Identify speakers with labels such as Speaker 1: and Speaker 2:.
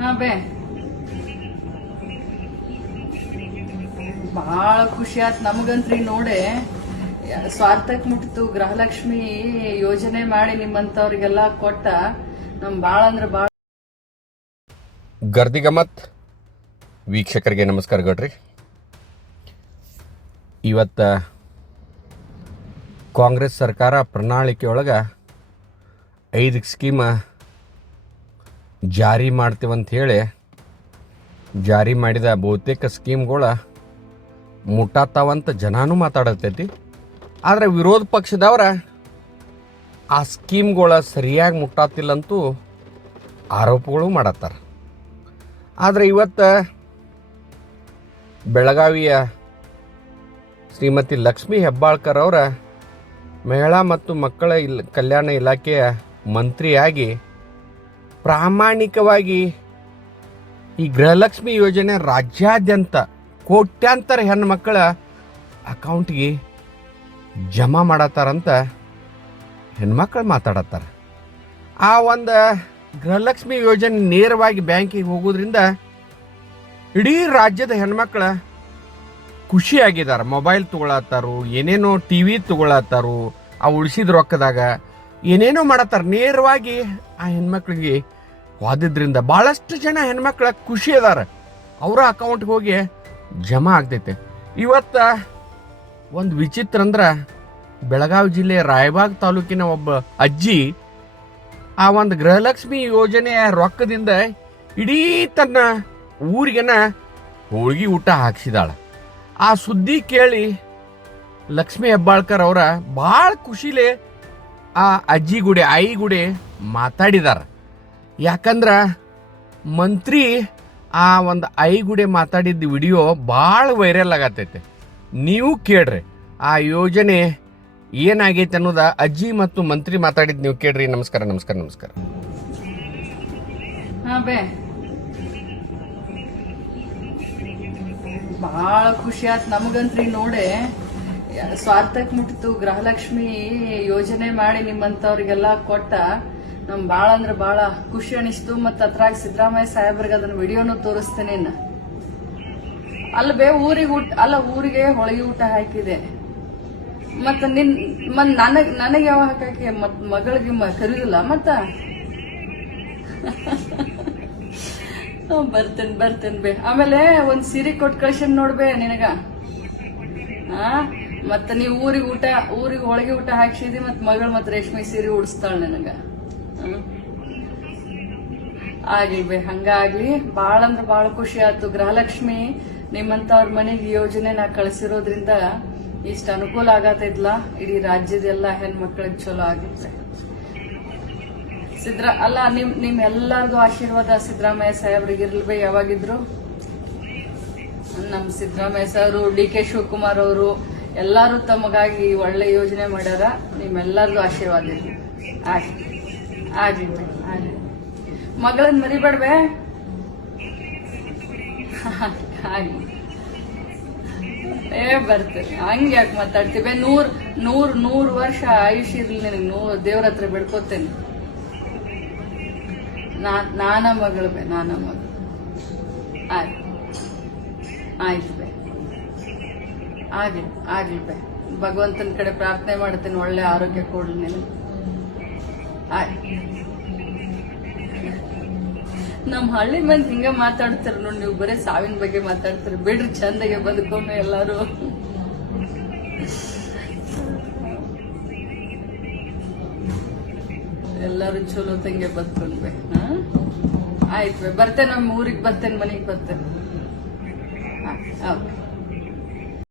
Speaker 1: ಬೇ. ಭಾಳ ಖುಷಿ ಆತ್ ನಮಗಂತ್ರಿ ನೋಡಿ. ಸ್ವಾರ್ಥಕ್ಕೆ ಮುಟ್ಟಿತು, ಗೃಹಲಕ್ಷ್ಮಿ ಯೋಜನೆ ಮಾಡಿ ನಿಮ್ಮಂತವ್ರಿಗೆಲ್ಲ ಕೊಟ್ಟ. ನಮ್ ಭಾಳ ಅಂದ್ರೆ ಭಾಳ
Speaker 2: ಗರ್ದಿ ಗಮತ್ ವೀಕ್ಷಕರಿಗೆ ನಮಸ್ಕಾರ ಗಡ್ರಿ. ಇವತ್ತು ಕಾಂಗ್ರೆಸ್ ಸರ್ಕಾರ ಪ್ರಣಾಳಿಕೆ ಒಳಗೆ ಐದು ಸ್ಕೀಮ ಜಾರಿ ಮಾಡ್ತೀವಂತ ಹೇಳಿ ಜಾರಿ ಮಾಡಿದ ಬಹುತೇಕ ಸ್ಕೀಮ್ಗಳು ಮುಟ್ಟಾತಾವಂತ ಜನಾನು ಮಾತಾಡತೈತಿ. ಆದರೆ ವಿರೋಧ ಪಕ್ಷದವರ ಆ ಸ್ಕೀಮ್ಗಳ ಸರಿಯಾಗಿ ಮುಟ್ಟಾತಿಲ್ಲಂತೂ ಆರೋಪಗಳು ಮಾಡತ್ತಾರ. ಆದರೆ ಇವತ್ತು ಬೆಳಗಾವಿಯ ಶ್ರೀಮತಿ ಲಕ್ಷ್ಮಿ ಹೆಬ್ಬಾಳ್ಕರ್ ಅವರ ಮಹಿಳಾ ಮತ್ತು ಮಕ್ಕಳ ಇಲ್, ಕಲ್ಯಾಣ ಇಲಾಖೆಯ ಮಂತ್ರಿಯಾಗಿ ಪ್ರಾಮಾಣಿಕವಾಗಿ ಈ ಗೃಹಲಕ್ಷ್ಮಿ ಯೋಜನೆ ರಾಜ್ಯಾದ್ಯಂತ ಕೋಟ್ಯಾಂತರ ಹೆಣ್ಮಕ್ಕಳ ಅಕೌಂಟ್ಗೆ ಜಮಾ ಮಾಡತ್ತಾರಂತ ಹೆಣ್ಮಕ್ಳು ಮಾತಾಡತ್ತಾರ. ಆ ಒಂದು ಗೃಹಲಕ್ಷ್ಮಿ ಯೋಜನೆ ನೇರವಾಗಿ ಬ್ಯಾಂಕಿಗೆ ಹೋಗೋದ್ರಿಂದ ಇಡೀ ರಾಜ್ಯದ ಹೆಣ್ಮಕ್ಳ ಖುಷಿಯಾಗಿದ್ದಾರೆ ಮೊಬೈಲ್ ತಗೊಳತ್ತಾರು, ಏನೇನೋ ಟಿ ವಿ ತಗೊಳತ್ತಾರು, ಆ ಉಳಿಸಿದ ರೊಕ್ಕದಾಗ ಏನೇನೋ ಮಾಡತ್ತಾರ, ನೇರವಾಗಿ ಆ ಹೆಣ್ಮಕ್ಳಿಗೆ ಹೋದಿದ್ರಿಂದ ಭಾಳಷ್ಟು ಜನ ಹೆಣ್ಮಕ್ಳ ಖುಷಿ ಅದಾರ. ಅವರ ಅಕೌಂಟ್ಗೆ ಹೋಗಿ ಜಮಾ ಆಗ್ತೈತೆ. ಇವತ್ತ ಒಂದು ವಿಚಿತ್ರ ಅಂದ್ರೆ ಬೆಳಗಾವಿ ಜಿಲ್ಲೆ ರಾಯಬಾಗ್ ತಾಲೂಕಿನ ಒಬ್ಬ ಅಜ್ಜಿ ಆ ಒಂದು ಗೃಹಲಕ್ಷ್ಮಿ ಯೋಜನೆಯ ರೊಕ್ಕದಿಂದ ಇಡೀ ತನ್ನ ಊರಿಗೆನ ಹೋಳಿಗೆ ಊಟ ಹಾಕ್ಸಿದಾಳ. ಆ ಸುದ್ದಿ ಕೇಳಿ ಲಕ್ಷ್ಮಿ ಹೆಬ್ಬಾಳ್ಕರ್ ಅವರ ಭಾಳ ಖುಷಿಲೇ ಆ ಅಜ್ಜಿ ಗುಡಿ ಆಯಿ ಗುಡಿ ಮಾತಾಡಿದಾರ. ಯಾಕಂದ್ರೆ ಮಂತ್ರಿ ಆ ಒಂದು ಐ ಗುಡಿ ಮಾತಾಡಿದ ವಿಡಿಯೋ ಭಾಳ ವೈರಲ್ ಆಗತೈತೆ. ನೀವು ಕೇಳ್ರಿ, ಆ ಯೋಜನೆ ಏನಾಗೈತೆ ಅನ್ನೋದ ಅಜ್ಜಿ ಮತ್ತು ಮಂತ್ರಿ ಮಾತಾಡಿದ್ ನೀವು ಕೇಳ್ರಿ. ನಮಸ್ಕಾರ ನಮಸ್ಕಾರ ನಮಸ್ಕಾರ.
Speaker 1: ಭಾಳ ಖುಷಿ ಆಯ್ತು ನಮಗಂತ್ರಿ ನೋಡಿ. ಸ್ವಾರ್ಥಕ್ ಮುಟ್ಟಿತು, ಗೃಹಲಕ್ಷ್ಮಿ ಯೋಜನೆ ಮಾಡಿ ನಿಮ್ಮಂತವ್ರಿಗೆಲ್ಲ ಕೊಟ್ಟ, ನಮ್ ಬಾಳ ಅಂದ್ರೆ ಭಾಳ ಖುಷಿ ಅನಿಸ್ತು. ಮತ್ತೆ ಅದ್ರಾಗ ಸಿದ್ದರಾಮಯ್ಯ ಸಾಹೇಬ್ರಿಗೆ ಅದನ್ನ ವಿಡಿಯೋನು ತೋರಿಸ್ತೇನೆ ಅಲ್ಲವೇ ಊರಿಗೆ ಊಟ ಅಲ್ಲ, ಊರಿಗೆ ಹೊಳಗಿ ಊಟ ಹಾಕಿದೆ. ಮತ್ತ ನಿನ್ ಮತ್ ನನಗ್ ನನಗೆ ಯಾವ ಹಾಕಾಕಿ ಮತ್ ಮಗಳಿಗೆ ಕರೀಲಿಲ್ಲ ಮತ್ತ? ಬರ್ತೇನೆ ಬರ್ತೇನ್ ಬರ್ತೇನ್ ಬೇ. ಆಮೇಲೆ ಒಂದ್ ಸೀರೆ ಕೊಟ್ಟು ಕಳ್ಸೇನ್ ನೋಡ್ಬೇ ನಿನಗ. ಆ? ಮತ್ತ ನೀವು ಊರಿಗೆ ಊಟ, ಊರಿಗೆ ಹೋಳಿಗೆ ಊಟ ಹಾಕ್ಸಿದಿ ಮತ್ ಮಗಳು ಮತ್ ರೇಷ್ಮೆ ಸೀರೆ ಉಡಿಸ್ತಾಳ ನನಗ. ಆಗ್ಲಿ ಬೇ ಹಂಗಾಗ್ಲಿ ಬಾಳ ಅಂದ್ರ ಬಾಳ ಖುಷಿ ಆಯ್ತು. ಗೃಹಲಕ್ಷ್ಮಿ ನಿಮ್ಮಂತವ್ರ ಮನೆಗೆ ಯೋಜನೆ ನಾ ಕಳಿಸಿರೋದ್ರಿಂದ ಇಷ್ಟ ಅನುಕೂಲ ಆಗತ್ತೈತ್ಲ ಇಡೀ ರಾಜ್ಯದೆಲ್ಲ ಹೆಣ್ಮಕ್ಳಿಗೆ ಚಲೋ ಆಗಿತ್ತು. ಸಿದ್ರ, ಅಲ್ಲ, ನಿಮ್ ನಿಮ್ ಎಲ್ಲಾರ್ದು ಆಶೀರ್ವಾದ ಸಿದ್ದರಾಮಯ್ಯ ಸಾಹೇಬ್ರಿಗೆ ಇರ್ಲಿಬೇ ಯಾವಾಗಿದ್ರು? ನಮ್ ಸಿದ್ದರಾಮಯ್ಯ ಸಾಹೇಬ್ರು ಡಿ ಕೆ ಶಿವಕುಮಾರ್ ಅವರು ಎಲ್ಲಾರು ತಮಗಾಗಿ ಒಳ್ಳೆ ಯೋಜನೆ ಮಾಡ್ಯಾರ. ನಿಮ್ಮೆಲ್ಲರದು ಆಶೀರ್ವಾದ ಇರ್ಲಿ ಆಗ್ಲಿ ಆಗ್ಲಿ ಆಗ್ಲಿ ಮಗಳನ್ ಮರಿಬೇಡವೇ. ಆಗ್ಲಿ ಏ ಬರ್ತೇನೆ ಹಂಗೆ ಯಾಕೆ ಮಾತಾಡ್ತೀವಿ ನೂರ್ ನೂರ್ ನೂರ್ ವರ್ಷ ಆಯುಷ್ ಇರ್ಲಿ ನಿನಗೆ. ನೂರ್ ದೇವ್ರ ಹತ್ರ ಬಿಡ್ಕೋತೇನೆ. ನಾನ ಮಗಳು ಬೇ, ನಾನ ಮಗಳು. ಆಯ್ತು. ಆಯ್ತು ಬೇ. ಆಗ್ಲಿ ಆಗ್ಲಿ ಬೇ. ಭಗವಂತನ ಕಡೆ ಪ್ರಾರ್ಥನೆ ಮಾಡ್ತೇನೆ ಒಳ್ಳೆ ಆರೋಗ್ಯ ಕೊಡ್ಲಿ ನೀನು ನಮ್ ಹಳ್ಳಿ ಮಂದಿ ಹಿಂಗ ಮಾತಾಡ್ತಾರ ನೋಡಿ, ನೀವು ಬರೀ ಸಾವಿನ ಬಗ್ಗೆ ಮಾತಾಡ್ತೀರಿ. ಬಿಡ್ರಿ, ಚಂದಗೆ ಬದುಕೊಮ್ಮೆ ಎಲ್ಲಾರು. ಎಲ್ಲಾರು ಚಲೋ ತಂಗೆ ಬದುಕೊಂಡ್ಬೆ ಆಯ್ತು ಬರ್ತೇನೆ ನಮ್ಮ ಊರಿಗೆ ಬರ್ತೇನೆ, ಮನೆಗೆ ಬರ್ತೇನೆ. ಓಕೆ.